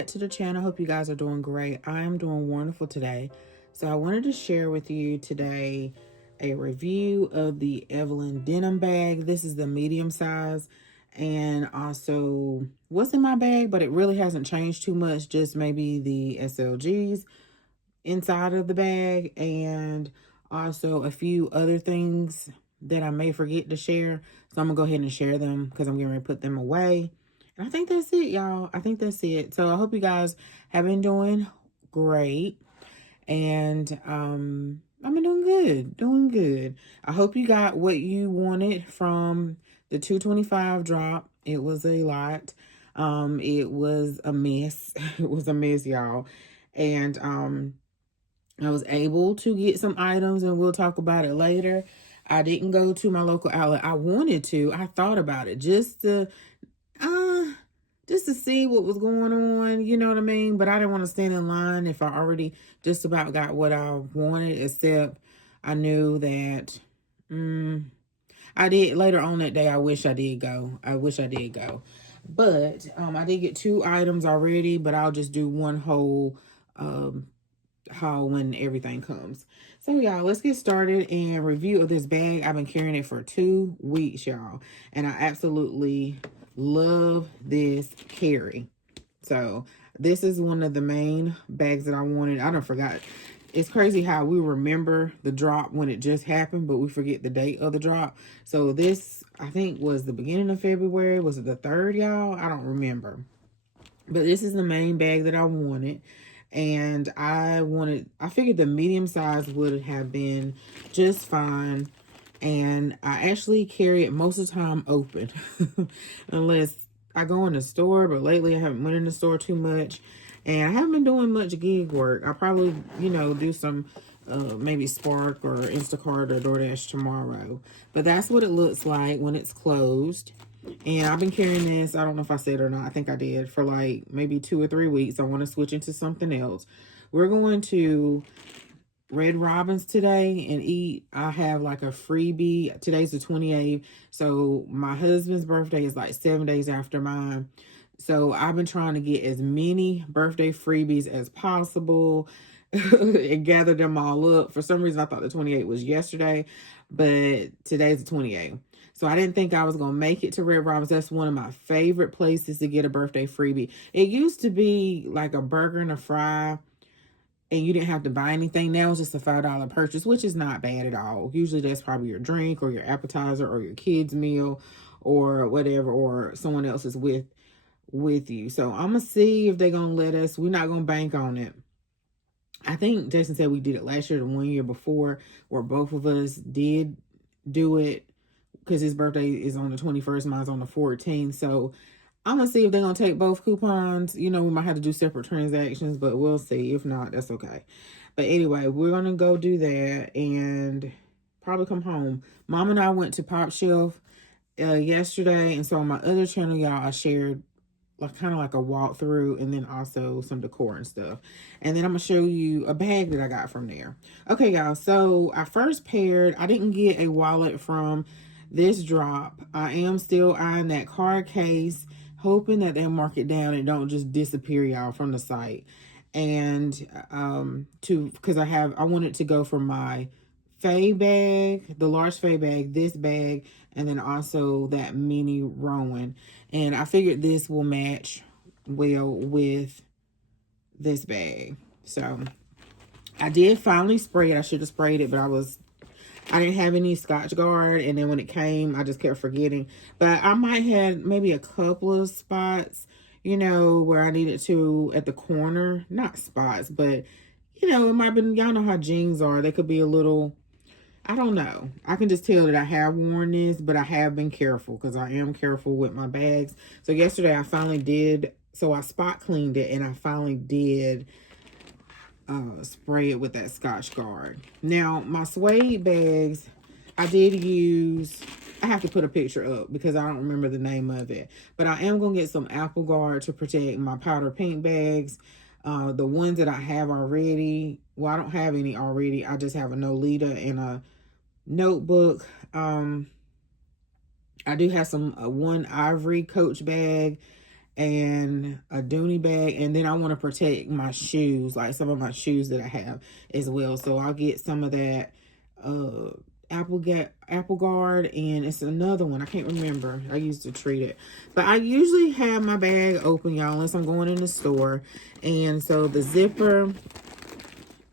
back to the channel. Hope you guys are doing great. I am doing wonderful today. So I wanted to share with you today a review of the Evelyn denim bag. This is the medium size, and also what's in my bag, but it really hasn't changed too much, just maybe the SLGs inside of the bag, and also a few other things that I may forget to share. So I'm gonna go ahead and share them because I'm getting ready to put them away. And I think that's it, y'all. I think that's it. So I hope you guys have been doing great. And I've been doing good. I hope you got what you wanted from the 225 drop. It was a lot. It was a mess. It was a mess, y'all. And I was able to get some items, and we'll talk about it later. I didn't go to my local outlet. I wanted to. I thought about it uh just to see what was going on, you know what I mean? But I didn't want to stand in line if I already just about got what I wanted, except I knew that I did later on that day. I wish I did go. But I did get 2 items already, but I'll just do one whole haul when everything comes. So y'all, let's get started and review of this bag. I've been carrying it for 2 weeks, y'all, and I absolutely love this carry. So this is one of the main bags that I wanted. I don't forgot. It's crazy how we remember the drop when it just happened, but we forget the date of the drop. So this, I think, was the beginning of February. Was it the 3rd, y'all? I don't remember. But this is the main bag that I wanted. And I figured the medium size would have been just fine. And I actually carry it most of the time open. Unless I go in the store, but lately I haven't went in the store too much. And I haven't been doing much gig work. I'll probably, do some maybe Spark or Instacart or DoorDash tomorrow. But that's what it looks like when it's closed. And I've been carrying this, I don't know if I said or not, I think I did, for like maybe 2 or 3 weeks. I want to switch into something else. We're going to Red Robin's today and eat. I have like a freebie. Today's the 28th. So my husband's birthday is like 7 days after mine. So I've been trying to get as many birthday freebies as possible and gather them all up. For some reason, I thought the 28th was yesterday, but today's the 28th. So I didn't think I was going to make it to Red Robin's. That's one of my favorite places to get a birthday freebie. It used to be like a burger and a fry, and you didn't have to buy anything. Now it's just a $5 purchase, which is not bad at all. Usually that's probably your drink or your appetizer or your kids' meal or whatever, or someone else is with you. So I'm going to see if they're going to let us. We're not going to bank on it. I think Jason said we did it last year, the 1 year before, where both of us did do it, because his birthday is on the 21st, mine's on the 14th. So I'm going to see if they're going to take both coupons. We might have to do separate transactions, but we'll see. If not, that's okay. But anyway, we're going to go do that and probably come home. Mom and I went to Pop Shelf yesterday. And so on my other channel, y'all, I shared kind of like a walkthrough and then also some decor and stuff. And then I'm going to show you a bag that I got from there. Okay, y'all. So I first paired, I didn't get a wallet from this drop. I am still eyeing that card case, hoping that they'll mark it down and don't just disappear, y'all, from the site. And because I wanted to go for my Faye bag, the large Faye bag, this bag, and then also that mini Rowan. And I figured this will match well with this bag. So I did finally spray it. I should have sprayed it, but I didn't have any Scotch Guard, and then when it came, I just kept forgetting. But I might have maybe a couple of spots, where I needed to at the corner. Not spots, but, it might have been, y'all know how jeans are. They could be a little, I don't know. I can just tell that I have worn this, but I have been careful because I am careful with my bags. So yesterday I finally did, so I spot cleaned it, and I finally did spray it with that Scotch Guard. Now, my suede bags, I did use, I have to put a picture up because I don't remember the name of it. But I am going to get some Apple Guard to protect my powder pink bags. The ones that I have already, well, I don't have any already. I just have a Nolita and a notebook. I do have one ivory Coach bag. and a Dooney bag, and then I want to protect my shoes, like some of my shoes that I have as well. So I'll get some of that uh Apple Guard, and it's another one I can't remember. I used to treat it, but I usually have my bag open, y'all, unless I'm going in the store. And so the zipper,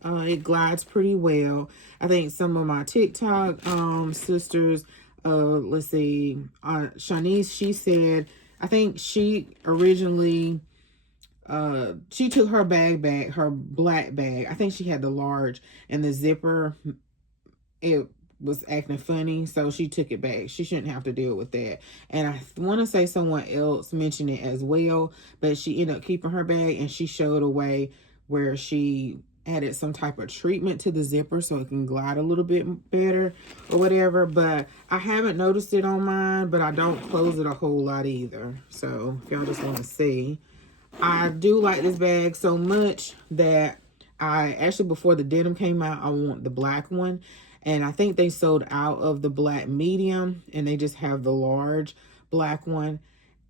it glides pretty well. I think some of my TikTok sisters, let's see, Shanice, she said, I think she originally, she took her bag back, her black bag. I think she had the large, and the zipper, it was acting funny, so she took it back. She shouldn't have to deal with that. And I want to say someone else mentioned it as well, but she ended up keeping her bag, and she showed a way where she added some type of treatment to the zipper so it can glide a little bit better or whatever. But I haven't noticed it on mine, but I don't close it a whole lot either. So if y'all just want to see, I do like this bag so much that I actually, before the denim came out, I want the black one. And I think they sold out of the black medium, and they just have the large black one.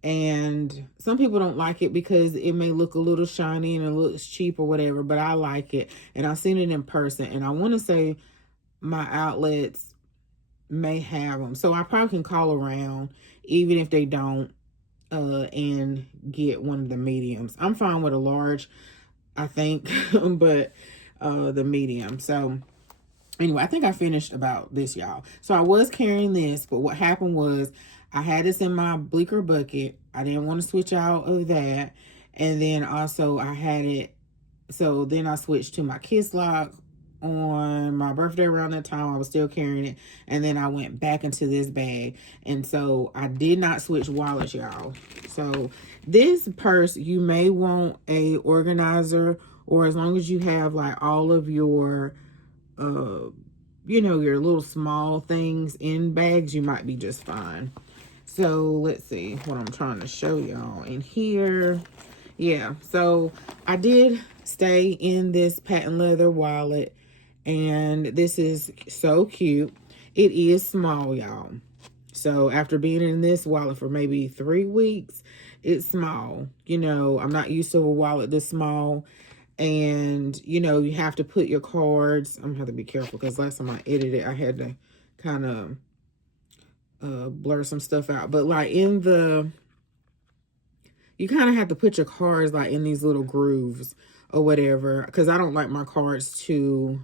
And some people don't like it because it may look a little shiny and it looks cheap or whatever, but I like it. And I've seen it in person, and I want to say my outlets may have them. So I probably can call around, even if they don't, and get one of the mediums. I'm fine with a large, I think, but the medium. So anyway, I think I finished about this, y'all. So I was carrying this, but what happened was I had this in my bleaker bucket. I didn't want to switch out of that. And then also I had it, so then I switched to my Kiss Lock on my birthday. Around that time I was still carrying it, and then I went back into this bag. And so I did not switch wallets, y'all. So this purse, you may want a organizer, or as long as you have like all of your you know, your little small things in bags, you might be just fine. So let's see what I'm trying to show y'all in here. Yeah, so I did stay in this patent leather wallet, and this is so cute. It is small, y'all. So after being in this wallet for maybe 3 weeks, it's small. You know, I'm not used to a wallet this small. And, you know, you have to put your cards. I'm going to have to be careful because last time I edited, I had to kind of blur some stuff out. But like in the, you kind of have to put your cards like in these little grooves or whatever, because I don't like my cards to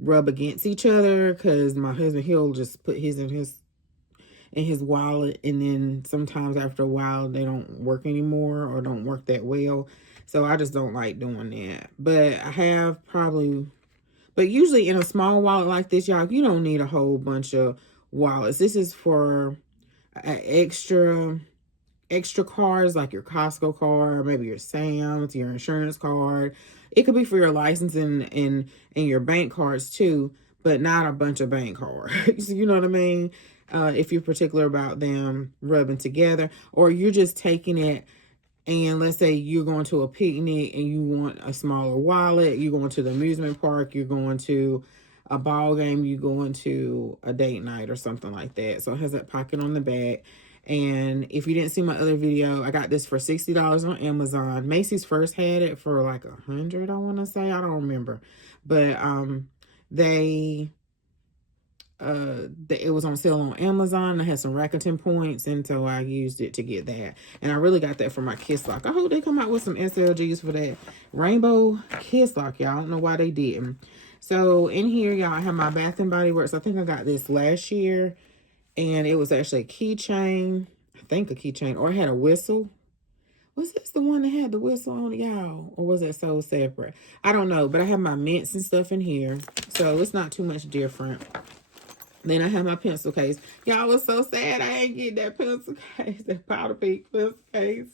rub against each other, because my husband, he'll just put his in his wallet, and then sometimes after a while they don't work anymore or don't work that well. So I just don't like doing that. But I have probably, but usually in a small wallet like this, y'all, you don't need a whole bunch of wallets. This is for extra cards, like your Costco card, maybe your Sam's, your insurance card. It could be for your license and your bank cards too, but not a bunch of bank cards. You know what I mean? If you're particular about them rubbing together, or you're just taking it, and let's say you're going to a picnic and you want a smaller wallet, you're going to the amusement park, you're going to a ball game, you're going to a date night or something like that. So it has that pocket on the back. And if you didn't see my other video, I got this for $60 on Amazon. Macy's first had it for like $100, I want to say. I don't remember. But it was on sale on Amazon. I had some Rakuten points, and so I used it to get that. And I really got that for my Kiss Lock. I hope they come out with some SLGs for that rainbow Kiss Lock, y'all. I don't know why they didn't. So in here, y'all, I have my Bath and Body Works. I think I got this last year, and it was actually a keychain. I think a keychain, or it had a whistle. Was this the one that had the whistle on it, y'all? Or was it so separate? I don't know, but I have my mints and stuff in here, so it's not too much different. Then I have my pencil case. Y'all was so sad I ain't get that pencil case, that powder pink pencil case.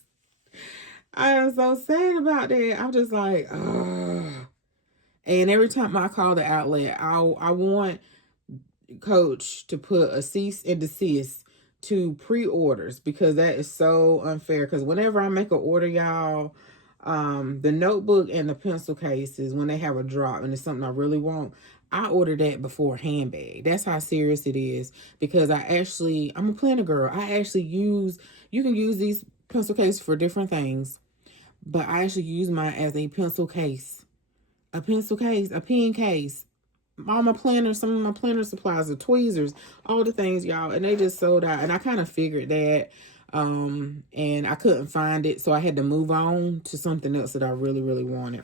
I am so sad about that. I'm just like, ugh. And every time I call the outlet, I want Coach to put a cease and desist to pre-orders, because that is so unfair. Because whenever I make an order, y'all, the notebook and the pencil cases, when they have a drop and it's something I really want, I order that before handbag. That's how serious it is, because I'm a planner girl. You can use these pencil case for different things, but I actually use mine as a pencil case. A pencil case, a pen case. All my planners, some of my planner supplies, the tweezers, all the things, y'all, and they just sold out. And I kind of figured that, and I couldn't find it, so I had to move on to something else that I really, really wanted.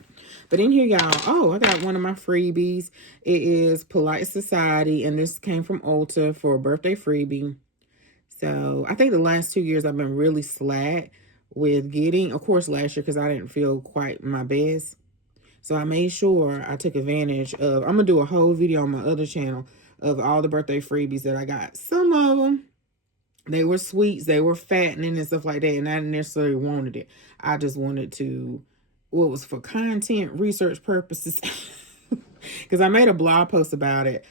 But in here, y'all, oh, I got one of my freebies. It is Polite Society, and this came from Ulta for a birthday freebie. So I think the last 2 years I've been really slack with getting, of course, last year because I didn't feel quite my best. So I made sure I took advantage of, I'm going to do a whole video on my other channel of all the birthday freebies that I got. Some of them, they were sweets, they were fattening and stuff like that, and I didn't necessarily wanted it. I just wanted to, what was for content research purposes, because I made a blog post about it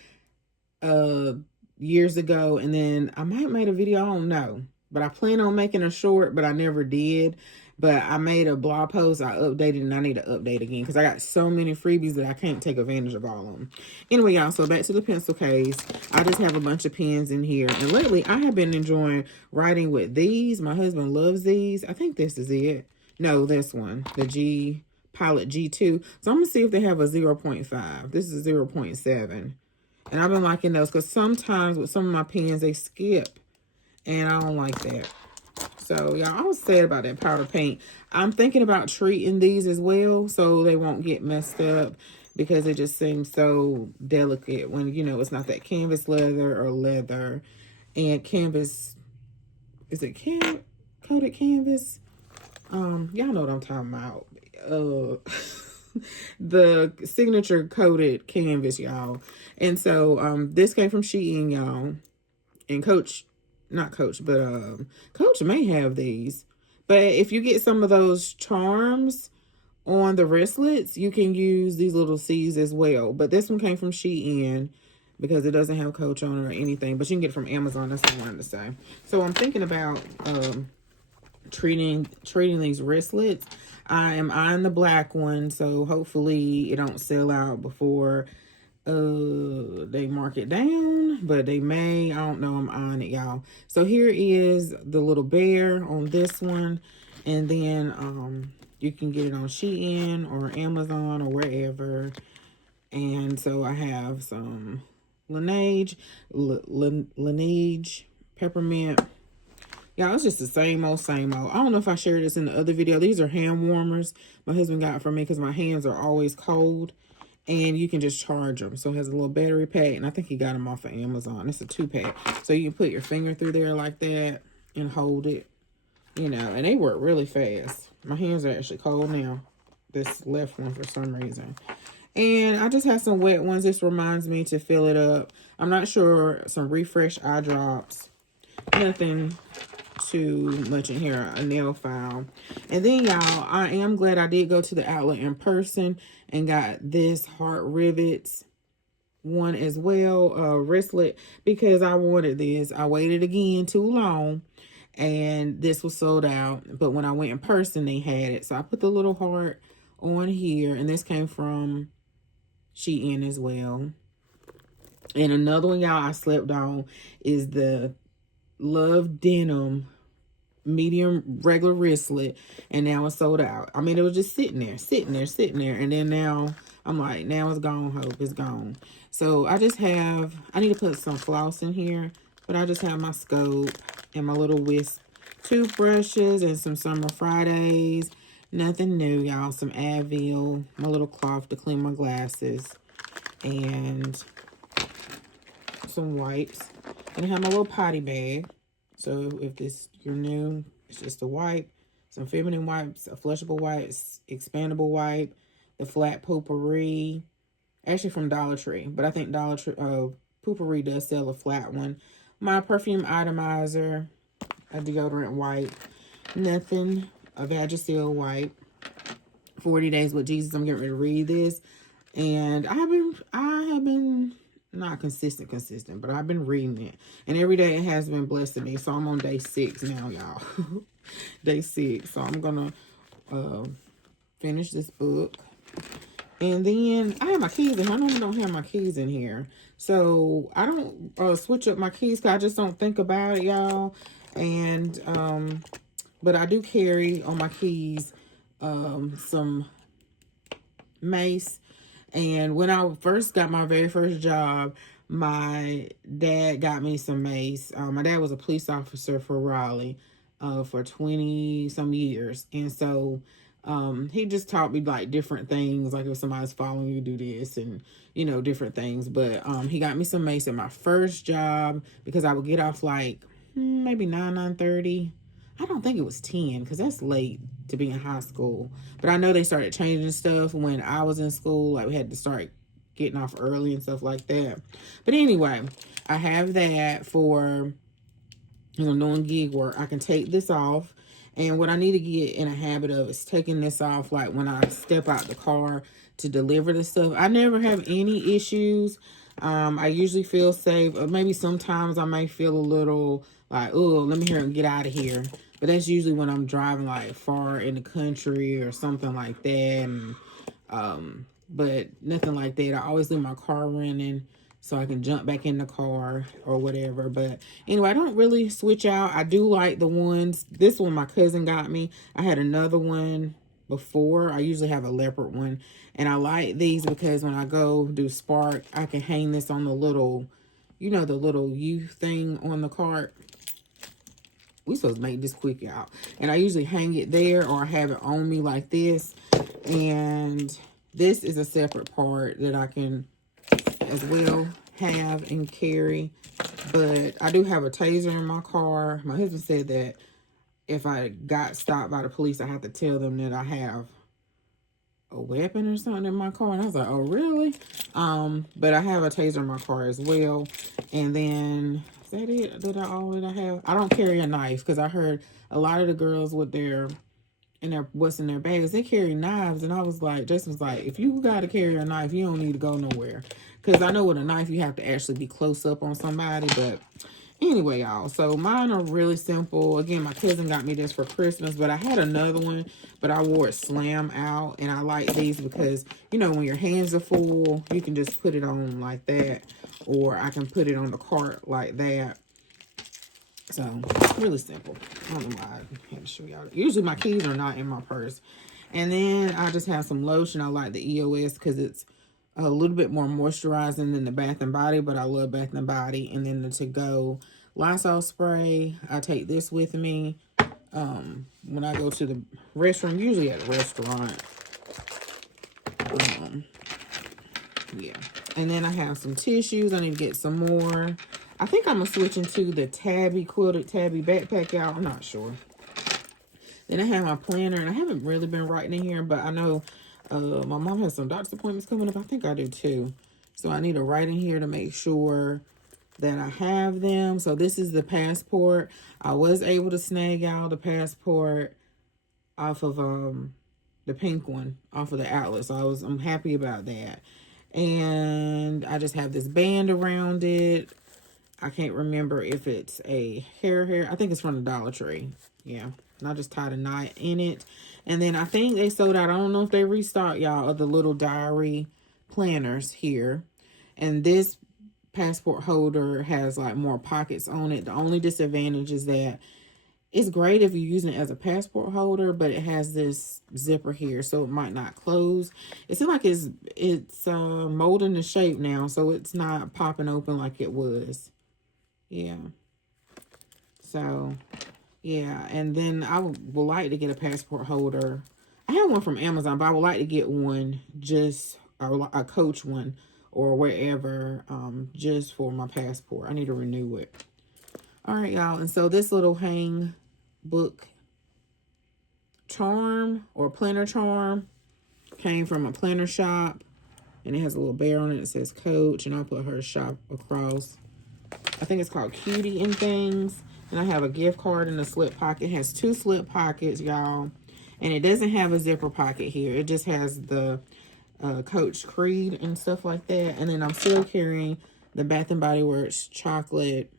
years ago, and then I might made a video, I don't know, but I plan on making a short, but I never did. But I made a blog post, I updated, and I need to update again because I got so many freebies that I can't take advantage of all of them. Anyway, y'all, so back to the pencil case. I just have a bunch of pens in here. And lately, I have been enjoying writing with these. My husband loves these. I think this is it. No, this one, the Pilot G2. So I'm going to see if they have a 0.5. This is 0.7. And I've been liking those because sometimes with some of my pens, they skip. And I don't like that. So, y'all, I was sad about that powder paint. I'm thinking about treating these as well so they won't get messed up because it just seems so delicate when, you know, it's not that canvas leather or leather. And canvas, is it coated canvas? Y'all know what I'm talking about. The signature coated canvas, y'all. And so, this came from Shein, y'all. And Coach may have these. But if you get some of those charms on the wristlets, you can use these little C's as well. But this one came from Shein because it doesn't have Coach on it or anything. But you can get it from Amazon. That's what I wanted to say. So I'm thinking about treating these wristlets. I am eyeing the black one, so hopefully it don't sell out before they mark it down, but they may. I don't know. I'm on it, y'all. So here is the little bear on this one, and then you can get it on Shein or Amazon or wherever. And so I have some Laneige, peppermint. Y'all, it's just the same old, same old. I don't know if I shared this in the other video. These are hand warmers my husband got for me because my hands are always cold. And you can just charge them. So it has a little battery pack. And I think he got them off of Amazon. It's a 2-pack. So you can put your finger through there like that and hold it. You know, and they work really fast. My hands are actually cold now. This left one for some reason. And I just have some wet ones. This reminds me to fill it up. I'm not sure. Some Refresh eye drops. Nothing too much in here. A nail file. And then, y'all, I am glad I did go to the outlet in person and got this heart rivets one as well, wristlet, because I wanted this. I waited again too long and this was sold out, but when I went in person they had it. So I put the little heart on here, and this came from Shein as well. And another one, y'all, I slept on is the Love Denim medium regular wristlet, and now it's sold out. I mean, it was just sitting there, and then now I'm like, now it's gone, hope it's gone. So I need to put some floss in here, but I just have my scope and my little whisk toothbrushes and some Summer Fridays. Nothing new, y'all. Some Advil, my little cloth to clean my glasses, and some wipes. And I have my little potty bag. So if you're new, it's just a wipe, some feminine wipes, a flushable wipe, expandable wipe, the flat Poopery, actually from Dollar Tree, but I think Dollar Tree, Poopery does sell a flat one. My perfume atomizer, a deodorant wipe, nothing, a Vagisil wipe, 40 Days with Jesus. I'm getting ready to read this, and I have been not consistent, but I've been reading it. And every day it has been blessed to me. So I'm on day 6 now, y'all. Day 6. So I'm going to finish this book. And then I have my keys in here. I normally don't have my keys in here. So I don't switch up my keys because I just don't think about it, y'all. And but I do carry on my keys some mace. And when I first got my very first job, my dad got me some mace. My dad was a police officer for Raleigh for 20 some years. And so he just taught me like different things, like if somebody's following you, do this, and you know, different things. But he got me some mace at my first job because I would get off like maybe 9:30. I don't think it was 10 because that's late to be in high school. But I know they started changing stuff when I was in school. Like we had to start getting off early and stuff like that. But anyway, I have that for, you know, doing gig work. I can take this off. And what I need to get in a habit of is taking this off like when I step out the car to deliver the stuff. I never have any issues. I usually feel safe. Or maybe sometimes I may feel a little like, oh, let me hear him get out of here. But that's usually when I'm driving like far in the country or something like that. And, but nothing like that. I always leave my car running so I can jump back in the car or whatever. But anyway, I don't really switch out. I do like the ones. This one my cousin got me. I had another one before. I usually have a leopard one. And I like these because when I go do Spark, I can hang this on the little, you know, the little U thing on the cart. We supposed to make this quick, y'all. And I usually hang it there or I have it on me like this. And this is a separate part that I can as well have and carry. But I do have a taser in my car. My husband said that if I got stopped by the police, I have to tell them that I have a weapon or something in my car. And I was like, oh, really? But I have a taser in my car as well. And then, is that it? That all that I have? I don't carry a knife because I heard a lot of the girls with their what's in their bags, they carry knives. And I was like, Jason was like, if you got to carry a knife, you don't need to go nowhere. Because I know with a knife, you have to actually be close up on somebody. But anyway, y'all, so mine are really simple. Again, my cousin got me this for Christmas, but I had another one, but I wore it slam out. And I like these because, you know, when your hands are full, you can just put it on like that. Or I can put it on the cart like that. So, really simple. I don't know why I had to show y'all. Usually my keys are not in my purse. And then I just have some lotion. I like the EOS because it's a little bit more moisturizing than the Bath & Body, but I love Bath & Body. And then the to-go Lysol spray. I take this with me when I go to the restroom, usually at a restaurant. Yeah. And then I have some tissues. I need to get some more. I think I'm going to switch into the quilted tabby backpack, y'all. I'm not sure. Then I have my planner, and I haven't really been writing in here, but I know my mom has some doctor's appointments coming up. I think I do too. So I need to write in here to make sure that I have them. So this is the passport. I was able to snag out the passport off of the pink one, off of the outlet. So I'm happy about that. And I just have this band around it. I can't remember if it's a hair. I think it's from the Dollar Tree. Yeah. And I just tied a knot in it. And then I think they sold out. I don't know if they restocked, y'all, of the little diary planners here. And this passport holder has like more pockets on it. The only disadvantage is that it's great if you're using it as a passport holder, but it has this zipper here, so it might not close. It seems like it's molding the shape now, so it's not popping open like it was. Yeah. So, yeah. And then I would like to get a passport holder. I have one from Amazon, but I would like to get one just a Coach one or wherever, just for my passport. I need to renew it. All right, y'all. And so this little hang book charm or planner charm came from a planner shop. And it has a little bear on it that says Coach. And I'll put her shop across. I think it's called Cutie and Things. And I have a gift card in the slip pocket. It has 2 slip pockets, y'all. And it doesn't have a zipper pocket here. It just has the Coach Creed and stuff like that. And then I'm still carrying the Bath & Body Works chocolate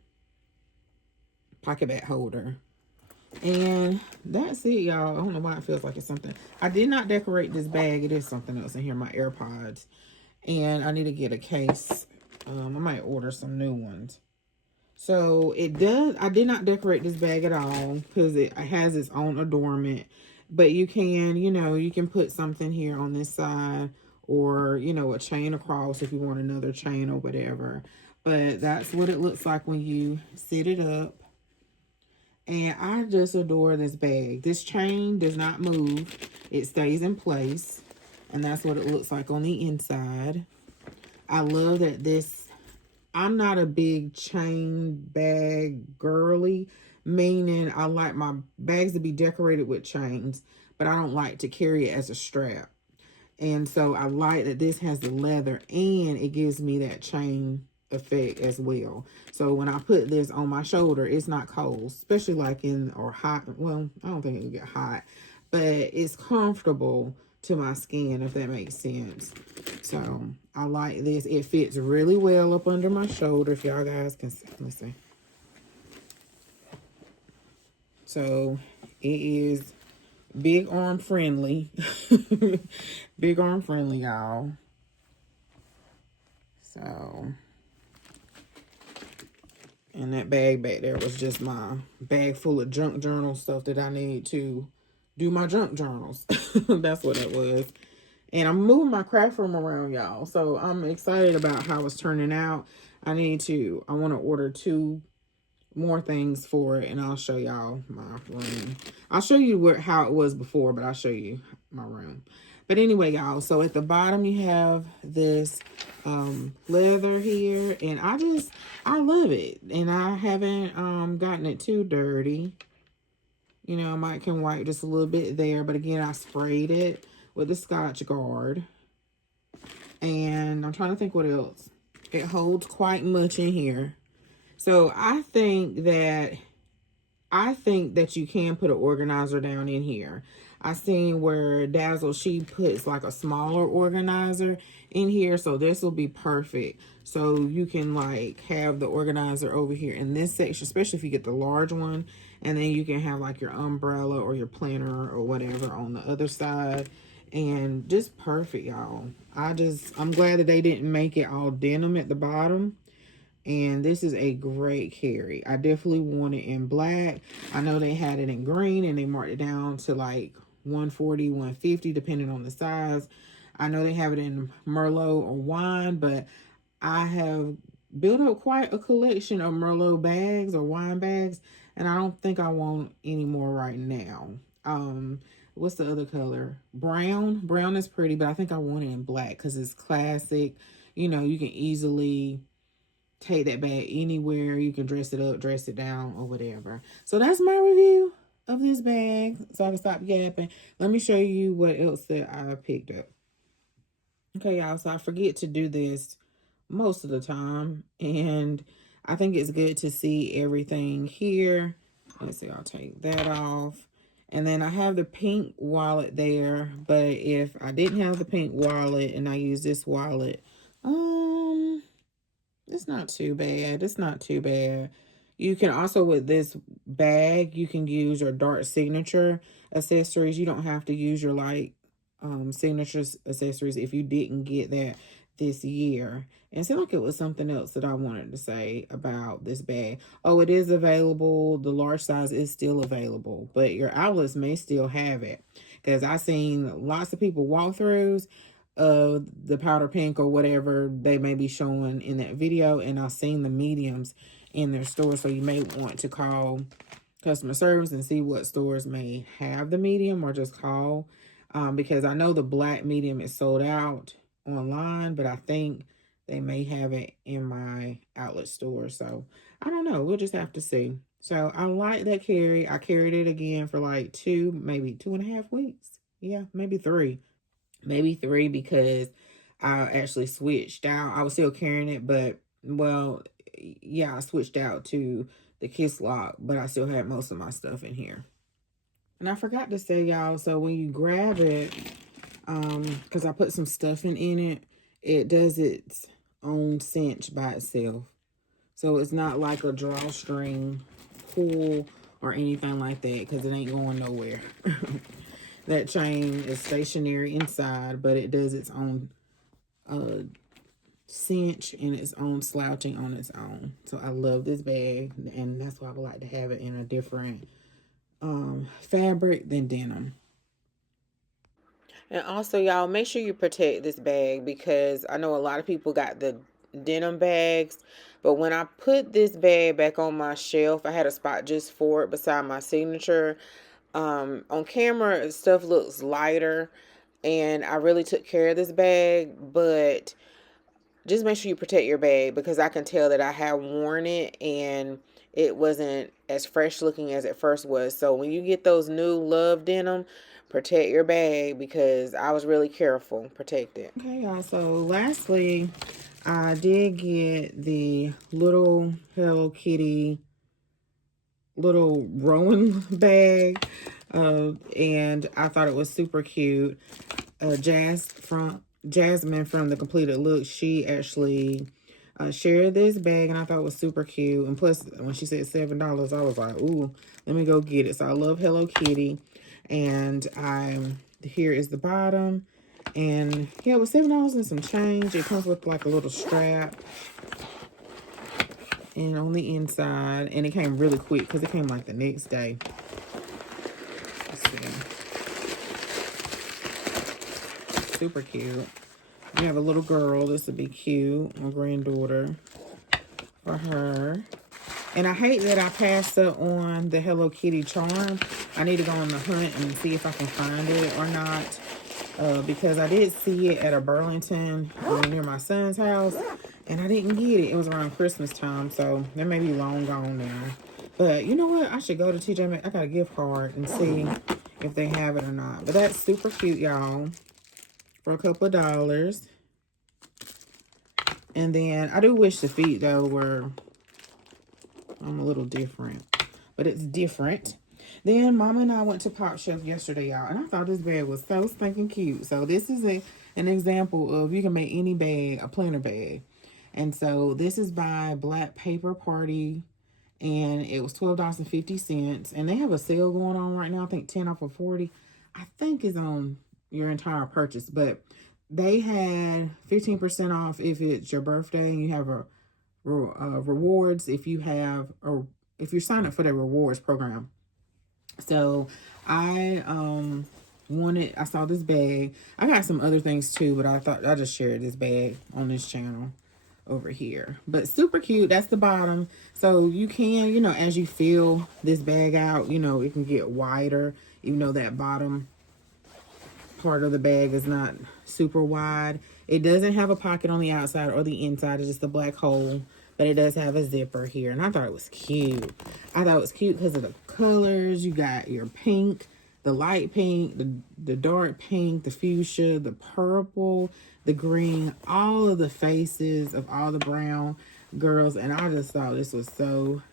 pocket bag holder. And that's it, y'all. I don't know why it feels like it's something. I did not decorate this bag. It is something else in here, my AirPods. And I need to get a case. I might order some new ones. So it does, I did not decorate this bag at all because it has its own adornment. But you can, you can put something here on this side, or, a chain across if you want another chain or whatever. But that's what it looks like when you sit it up. And I just adore this bag. This chain does not move. It stays in place. And that's what it looks like on the inside. I love that I'm not a big chain bag girly, meaning I like my bags to be decorated with chains, but I don't like to carry it as a strap. And so I like that this has the leather and it gives me that chain effect as well. So when I put this on my shoulder, it's not cold, especially like or hot. Well, I don't think it will get hot, but it's comfortable to my skin, if that makes sense. So I like this. It fits really well up under my shoulder, if y'all guys can see. Let's see. So it is big arm friendly. Big arm friendly, y'all. So, and that bag back there was just my bag full of junk journal stuff that I need to do my junk journals. That's what it was. And I'm moving my craft room around, y'all. So I'm excited about how it's turning out. I want to order 2 more things for it, and I'll show y'all my room. I'll show you how it was before, but I'll show you my room. But anyway, y'all, so at the bottom you have this leather here, and I love it. And I haven't gotten it too dirty. I might can wipe just a little bit there, but again, I sprayed it with the Scotch Guard. And I'm trying to think what else. It holds quite much in here. So I think that you can put an organizer down in here. I seen where Dazzle, she puts like a smaller organizer in here. So this will be perfect. So you can like have the organizer over here in this section, especially if you get the large one. And then you can have like your umbrella or your planner or whatever on the other side. And just perfect, y'all. I'm glad that they didn't make it all denim at the bottom. And this is a great carry. I definitely want it in black. I know they had it in green and they marked it down to like 140, 150, depending on the size. I know they have it in Merlot or wine, but I have built up quite a collection of Merlot bags or wine bags, and I don't think I want any more right now. What's the other color? Brown. Brown is pretty, but I think I want it in black because it's classic. You can easily take that bag anywhere. You can dress it up, dress it down, or whatever. So that's my review of this bag. So I can stop yapping. Let me show you what else that I picked up. Okay, y'all. So I forget to do this most of the time. And I think it's good to see everything here. Let's see. I'll take that off. And then I have the pink wallet there. But if I didn't have the pink wallet and I use this wallet, it's not too bad. It's not too bad. You can also, with this bag, you can use your dark signature accessories. You don't have to use your light signature accessories if you didn't get that this year. And it seemed like it was something else that I wanted to say about this bag. Oh, it is available. The large size is still available, but your outlets may still have it. Because I've seen lots of people walkthroughs of the powder pink or whatever they may be showing in that video, and I've seen the mediums in their store. So you may want to call customer service and see what stores may have the medium, or just call, because I know the black medium is sold out online, but I think they may have it in my outlet store. So I don't know, we'll just have to see. So I like that carry. I carried it again for like maybe 2.5 weeks. Yeah, maybe 3. Maybe 3, because I actually switched out. I was still carrying it, but, well, yeah, I switched out to the Kiss Lock, but I still had most of my stuff in here. And I forgot to say, y'all, so when you grab it, because I put some stuffing in it, it does its own cinch by itself. So it's not like a drawstring pull or anything like that, because it ain't going nowhere. That chain is stationary inside, but it does its own cinch and its own slouching on its own. So I love this bag, and that's why I would like to have it in a different fabric than denim. And also, y'all, make sure you protect this bag, because I know a lot of people got the denim bags, but when I put this bag back on my shelf, I had a spot just for it beside my signature. On camera, stuff looks lighter, and I really took care of this bag, but just make sure you protect your bag, because I can tell that I have worn it and it wasn't as fresh looking as it first was. So when you get those new Love denim, protect your bag, because I was really careful. Protect it. Okay, y'all. So lastly, I did get the little Hello Kitty little Rowan bag, and I thought it was super cute. Jasmine from the Completed Look, she actually shared this bag, and I thought it was super cute. And plus, when she said $7, I was like, ooh, let me go get it. So I love Hello Kitty, and here is the bottom, and yeah, it was $7 and some change. It comes with like a little strap, and on the inside, and it came really quick because it came like the next day. Let's see. Super cute. You have a little girl. This would be cute. My granddaughter. For her. And I hate that I passed up on the Hello Kitty charm. I need to go on the hunt and see if I can find it or not. Because I did see it at a Burlington near my son's house, and I didn't get it. It was around Christmas time, so they may be long gone now. But you know what? I should go to TJ Maxx. I got a gift card and see if they have it or not. But that's super cute, y'all, for a couple of dollars. And then I do wish the feet, though, were a little different. But it's different. Then Mama and I went to Pop Shelf yesterday, y'all. And I thought this bag was so stinking cute. So this is an example of you can make any bag a planner bag. And so this is by Black Paper Party. And it was $12.50. And they have a sale going on right now. I think 10 off of 40. I think is on your entire purchase. But they had 15% off if it's your birthday and you have a rewards if you have, or if you sign up for the rewards program. So I I saw this bag. I got some other things too, but I thought I just shared this bag on this channel over here. But super cute. That's the bottom. So you can, you know, as you fill this bag out, you know, it can get wider, even though that bottom part of the bag is not super wide. It doesn't have a pocket on the outside or the inside. It's just a black hole, but it does have a zipper here, and I thought it was cute. I thought it was cute because of the colors. You got your pink, the light pink, the dark pink, the fuchsia, the purple, the green, all of the faces of all the brown girls, and I just thought this was so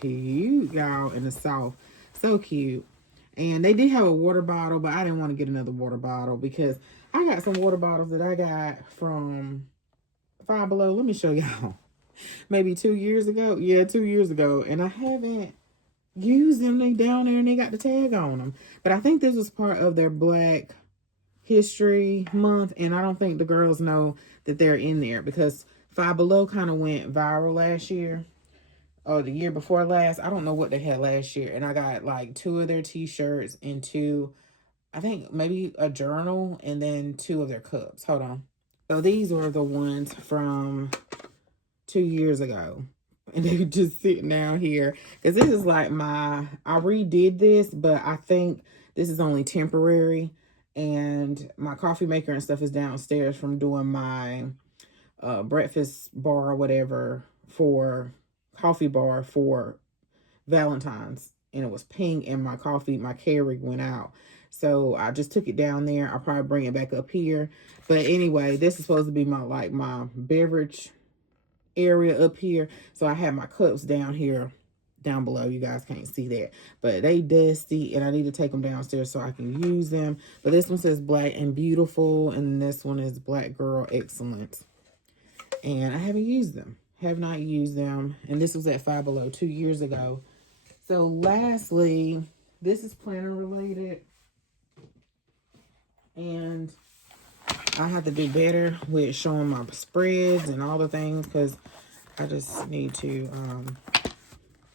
cute, y'all, and the soft, so cute. And they did have a water bottle, but I didn't want to get another water bottle because I got some water bottles that I got from Five Below. Let me show y'all. Maybe 2 years ago. Yeah, 2 years ago. And I haven't used them. They down there and they got the tag on them. But I think this was part of their Black History Month. And I don't think the girls know that they're in there because Five Below kind of went viral last year. Or the year before last. I don't know what they had last year. And I got like 2 of their t-shirts and 2, I think maybe a journal, and then 2 of their cups. Hold on. So these were the ones from 2 years ago. And they were just sitting down here. Because this is like I redid this, but I think this is only temporary. And my coffee maker and stuff is downstairs from doing my breakfast bar or whatever for coffee bar for Valentine's, and it was pink, and my Keurig went out, so I just took it down there. I'll probably bring it back up here, but anyway, this is supposed to be my beverage area up here, so I have my cups down here, down below. You guys can't see that, but they dusty, and I need to take them downstairs so I can use them. But this one says Black and Beautiful, and this one is Black Girl Excellence, and I haven't used them. Have not used them. And this was at Five Below 2 years ago. So lastly, this is planner related. And I have to do better with showing my spreads and all the things, because I just need to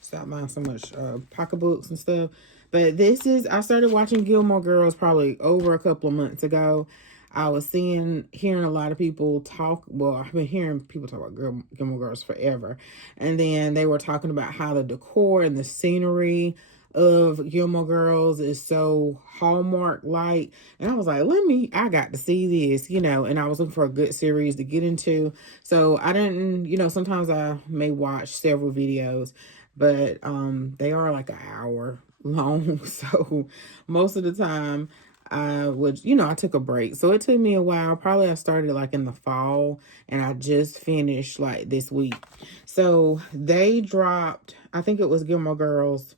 stop buying so much pocketbooks and stuff. But I started watching Gilmore Girls probably over a couple of months ago. I was hearing a lot of people talk. Well, I've been hearing people talk about Gilmore Girls forever. And then they were talking about how the decor and the scenery of Gilmore Girls is so Hallmark like. And I was like, I got to see this, and I was looking for a good series to get into. So I didn't, sometimes I may watch several videos, but they are like an hour long. So most of the time I took a break. So it took me a while. Probably I started like in the fall, and I just finished like this week. So they dropped, I think it was Gilmore Girls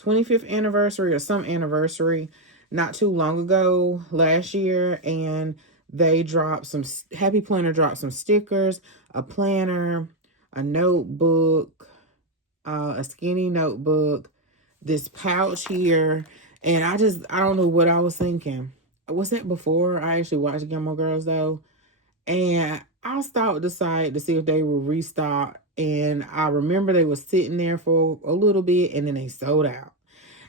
25th anniversary or some anniversary not too long ago last year, and they dropped Happy Planner dropped some stickers, a planner, a notebook, a skinny notebook, this pouch here, and I don't know what I was thinking. Was that before I actually watched Gilmore Girls though? And I stopped decide to see if they were restocked, and I remember they were sitting there for a little bit, and then they sold out.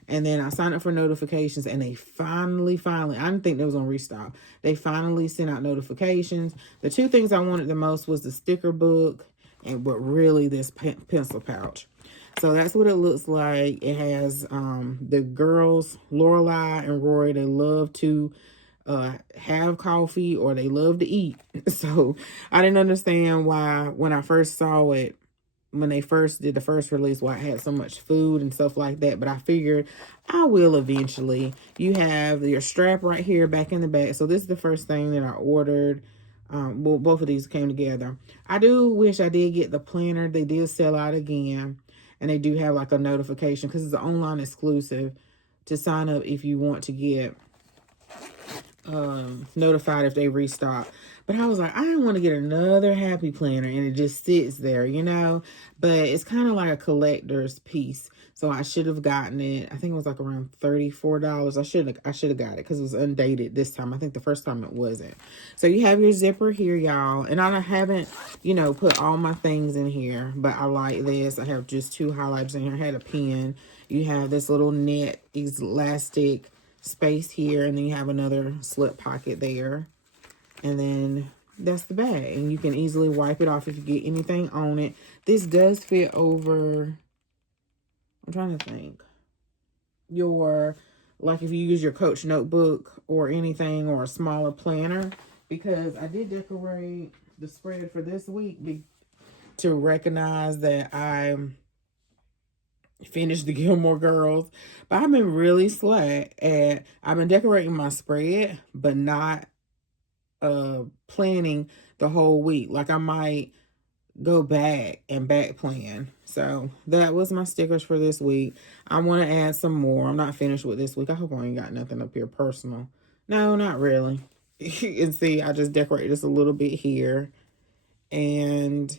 And then I signed up for notifications, and they finally, I didn't think they was on restock. They finally sent out notifications. The two things I wanted the most was the sticker book, but really this pencil pouch. So that's what it looks like. It has the girls, Lorelai and Rory, they love to have coffee, or they love to eat. So I didn't understand why when I first saw it, when they first did the first release, why it had so much food and stuff like that. But I figured I will eventually. You have your strap right here back in the back. So this is the first thing that I ordered. Well, both of these came together. I do wish I did get the planner. They did sell out again. And they do have like a notification, because it's an online exclusive, to sign up if you want to get notified if they restock. But I was like, I didn't want to get another Happy Planner and it just sits there, but it's kind of like a collector's piece. So I should have gotten it. I think it was like around $34. I should have got it because it was undated this time. I think the first time it wasn't. So you have your zipper here, y'all, and I haven't put all my things in here, but I like this. I have just two highlighters in here. I had a pen. You have this little net elastic space here, and then you have another slip pocket there, and then that's the bag, and you can easily wipe it off if you get anything on it. This does fit over, I'm trying to think, like if you use your Coach notebook or anything, or a smaller planner, because I did decorate the spread for this week to recognize that I finished the Gilmore Girls. But I've been really slack at, I've been decorating my spread, but not planning the whole week. Like I might go back and back plan. So that was my stickers for this week. I want to add some more. I'm not finished with this week. I hope I ain't got nothing up here personal. No, not really. You can see I just decorated just a little bit here, and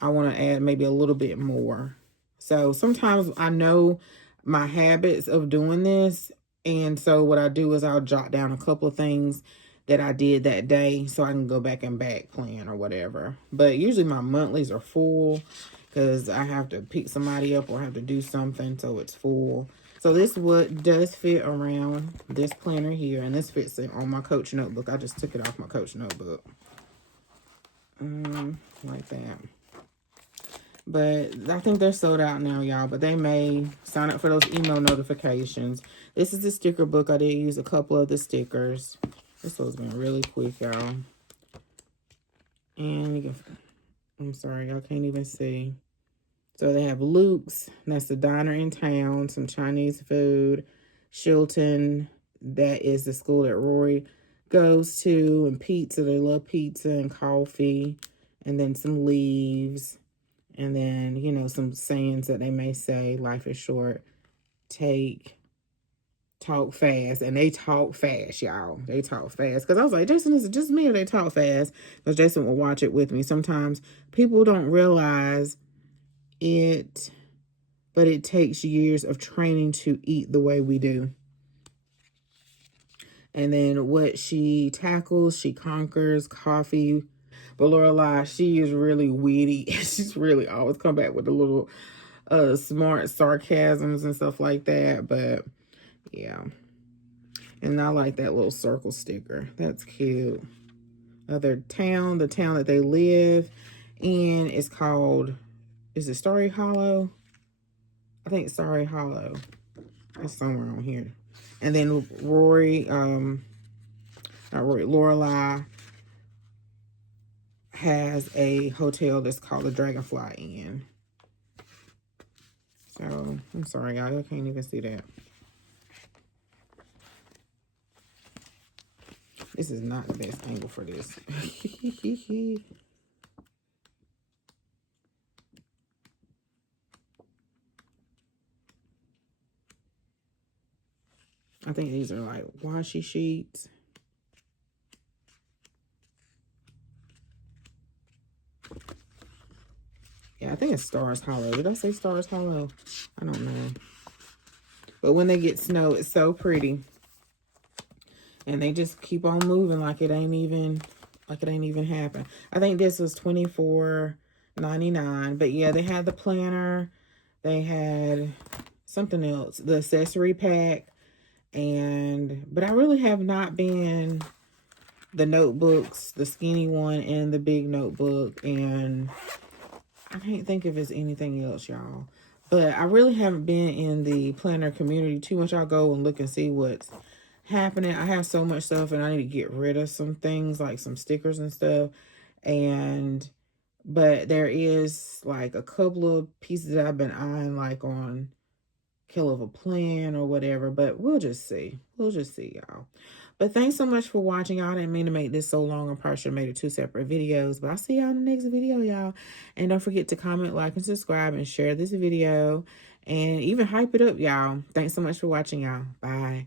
I want to add maybe a little bit more. So sometimes I know my habits of doing this, and so what I do is I'll jot down a couple of things that I did that day so I can go back and back plan or whatever. But usually my monthlies are full because I have to pick somebody up or have to do something, so it's full. So this does fit around this planner here, and this fits on my Coach notebook. I just took it off my Coach notebook. Like that. But I think they're sold out now, y'all. But they may sign up for those email notifications. This is the sticker book. I did use a couple of the stickers. This was been really quick, y'all. And you can, I'm sorry, y'all can't even see. So they have Luke's. That's the diner in town. Some Chinese food. Shilton. That is the school that Rory goes to. And pizza. They love pizza and coffee. And then some leaves. And then, some sayings that they may say. Life is short. Talk fast. And they talk fast, y'all. They talk fast. Because I was like, Jason, is it just me or they talk fast? Because Jason will watch it with me. Sometimes people don't realize it, but it takes years of training to eat the way we do. And then what she tackles, she conquers. Coffee. But Lorelai, she is really witty. She's really always come back with a little smart sarcasms and stuff like that. But yeah. And I like that little circle sticker. That's cute. The town that they live in is called, is it Starry Hollow? I think Starry Hollow. It's somewhere on here. And then Lorelai has a hotel that's called the Dragonfly Inn. So, I'm sorry, y'all. I can't even see that. This is not the best angle for this. I think these are like washi sheets. Yeah, I think it's Stars Hollow. Did I say Stars Hollow? I don't know. But when they get snow, it's so pretty. And they just keep on moving like it ain't even happened. I think this was $24.99. But yeah, they had the planner. They had something else, the accessory pack. But I really have not been the notebooks, the skinny one and the big notebook. And I can't think if it's anything else, y'all. But I really haven't been in the planner community too much. I'll go and look and see what's happening. I have so much stuff and I need to get rid of some things, like some stickers and stuff. But there is like a couple of pieces that I've been eyeing, like on Kill of a Plan or whatever. But we'll just see. We'll just see, y'all. But thanks so much for watching. Y'all, didn't mean to make this so long. I probably should have made it 2 separate videos. But I'll see y'all in the next video, y'all. And don't forget to comment, like, and subscribe, and share this video. And even hype it up, y'all. Thanks so much for watching, y'all. Bye.